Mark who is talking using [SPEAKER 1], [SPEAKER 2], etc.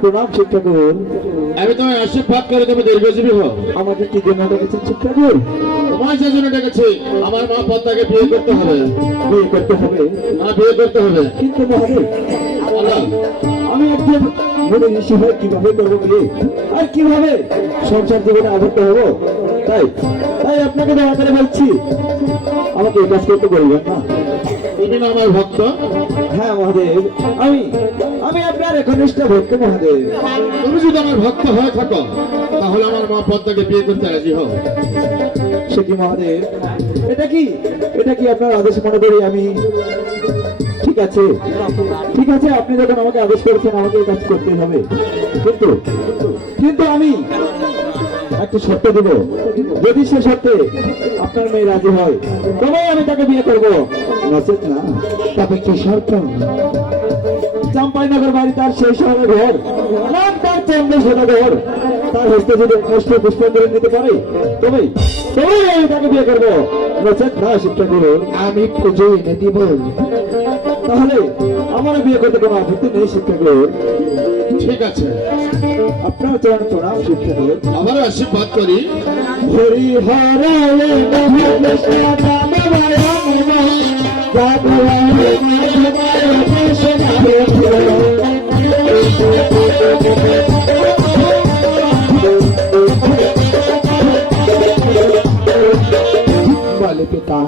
[SPEAKER 1] প্রণাম শিক্ষা করুন
[SPEAKER 2] আমি তোমায় আশীর্বাদ করে তুমি দীর্ঘজীবী হও।
[SPEAKER 1] আমাকে কি জন্য ডেকেছেন শিক্ষা করুন
[SPEAKER 2] তোমার যে জন্য ডেকেছি। আমার মা পদ্মাকে বিয়ে করতে হবে।
[SPEAKER 1] বিয়ে করতে হবে।
[SPEAKER 2] মা বিয়ে করতে হবে।
[SPEAKER 1] কিন্তু
[SPEAKER 2] বলো।
[SPEAKER 1] আমি একজন মুনি ঋষি হয়ে কীভাবে করব বিয়ে? আর কীভাবে সংসার জীবনে আবদ্ধ হব? তাই তাই আপনাকে দয়া করে বলছি। আমাকে এই কাজ করতে বলবেন না।
[SPEAKER 2] তুমি না আমার ভক্ত।
[SPEAKER 1] হ্যাঁ মহাদেব। আমি আমি আপনার একনিষ্ঠ ভক্ত মহাদেব।
[SPEAKER 2] তুমি যদি আমার ভক্ত হয়ে থাকো তাহলে আমার মা পদ্মাকে বিয়ে করতে রাজি হও।
[SPEAKER 1] সে কি মহাদেব? এটা কি? এটা কি আপনার আদেশ মনে করি আমি? ঠিক আছে। ঠিক আছে আপনি যখন আমাকে আদেশ করেছেন আমাকে এই কাজ করতে হবে। কিন্তু কিন্তু আমি একটা শর্ত দেব। যদি সে শর্তে আপনার মেয়ে রাজি হয় তবে আমি তাকে বিয়ে করব। নচেত না, তবে কি শর্ত? চাম্পাইনগর বাড়ি তার সেই শহরে ঘর, নাম তার চন্দ্রশেখর ঘর তার হস্তে যদি কষ্ট পুষ্পাঞ্জলি নিতে পারে তবে তবেই আমি তাকে বিয়ে করব। নচেত না, শিক্ষা আমি পুজো এনে দিব। তাহলে আমার বিয়ে করতে কোনো আপত্তি নেই শিক্ষা করুন
[SPEAKER 2] ঠিক আছে
[SPEAKER 1] আপনার চরণ প্রণাম শিক্ষা করুন
[SPEAKER 2] আবারও আশীর্বাদ করি
[SPEAKER 1] হরি হরে পিতা